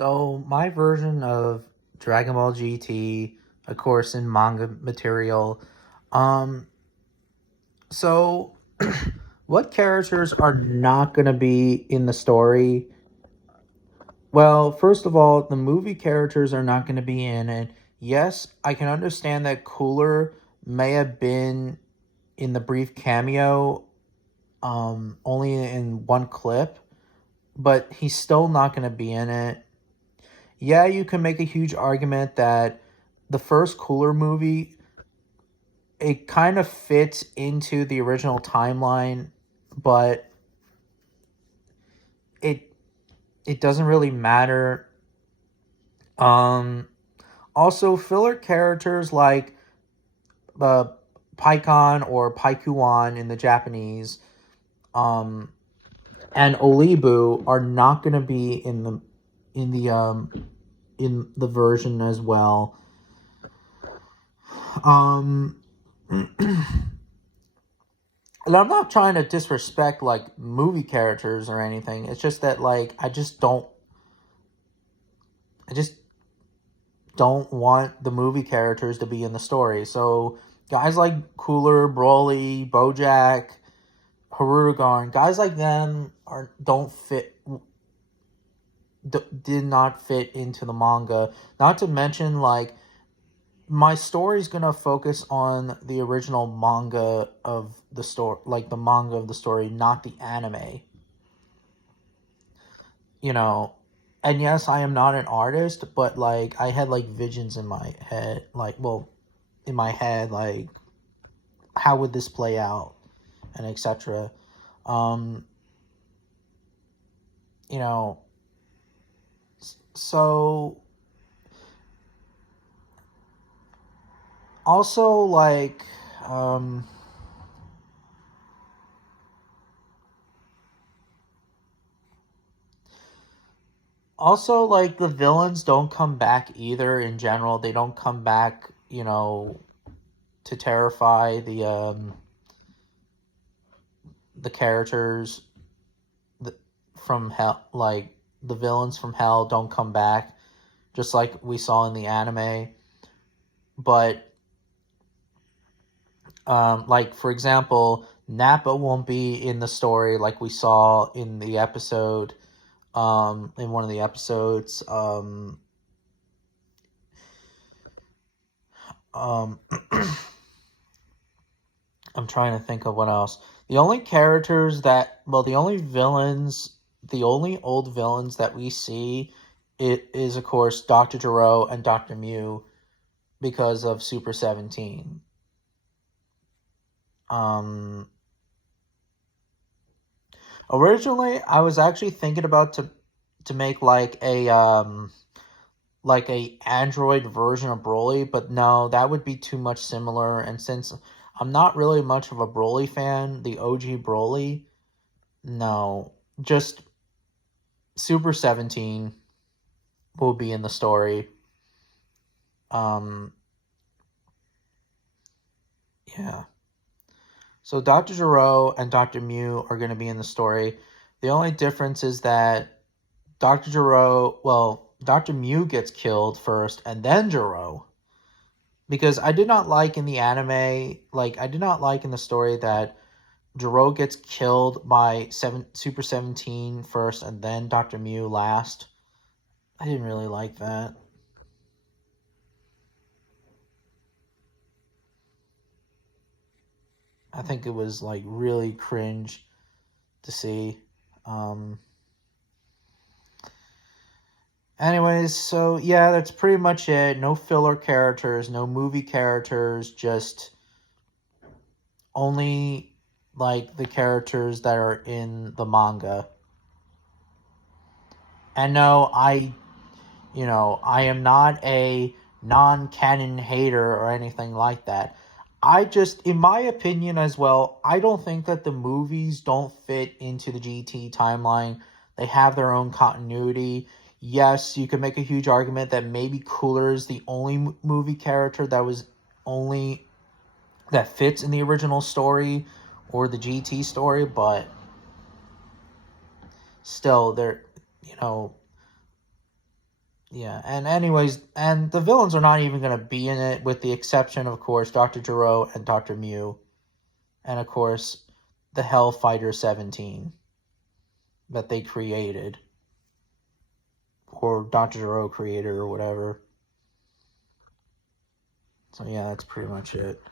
So my version of Dragon Ball GT, of course, in manga material. Um, so what characters are not going to be in the story? Well, first of all, the movie characters are not going to be in it. Yes, I can understand that Cooler may have been in the brief cameo, only in one clip, but he's still not going to be in it. Yeah, you can make a huge argument that the first Cooler movie, it kind of fits into the original timeline, but it it doesn't really matter. Um Also, filler characters like uh Paikon or Paikuan in the Japanese, um and Olibu are not going to be in the in the version as well. Um And I'm not trying to disrespect like movie characters or anything. It's just that like I just don't want the movie characters to be in the story. So guys like Cooler, Broly, Bojack, Harugan, guys like them are don't fit did not fit into the manga. Not to mention like my story's gonna focus on the original manga of the story, like the manga of the story, not the anime. You know, and yes, I am not an artist, but like I had like visions in my head, like well, in my head, like how would this play out, and etc. Um, you know, so also like um also like the villains don't come back either in general. They don't come back, to terrify the characters from hell, like the villains from hell don't come back just like we saw in the anime. But like for example, Nappa won't be in the story like we saw in the episode, in one of the episodes. Um I'm trying to think of what else. The only characters that, well, the only old villains that we see, it is of course Dr. Gero and Dr. Mew because of Super 17. Um, Originally, I was actually thinking about to make like a Android version of Broly, but no, that would be too much similar. And since I'm not really much of a Broly fan, the OG Broly, no, just Super 17 will be in the story. Um, yeah. So Dr. Gero and Dr. Mew are going to be in the story. The only difference is that Dr. Mew gets killed first and then Gero. Because I did not like in the anime, like, I did not like in the story that Gero gets killed by Super 17 first and then Dr. Mew last. I didn't really like that. I think it was, like, really cringe to see. Anyways, so yeah, that's pretty much it. No filler characters, no movie characters, just only like the characters that are in the manga. And no, I am not a non-canon hater or anything like that. I just, in my opinion as well, I don't think that the movies don't fit into the GT timeline. They have their own continuity. Yes, you could make a huge argument that maybe Cooler is the only movie character that fits in the original story or the GT story, but still, you know, Yeah, and anyways, and the villains are not even going to be in it, with the exception, of course, Dr. Gero and Dr. Mew. And, of course, the Hellfighter 17 that they created. Or Dr. Gero created, or whatever. So, yeah, that's pretty much it.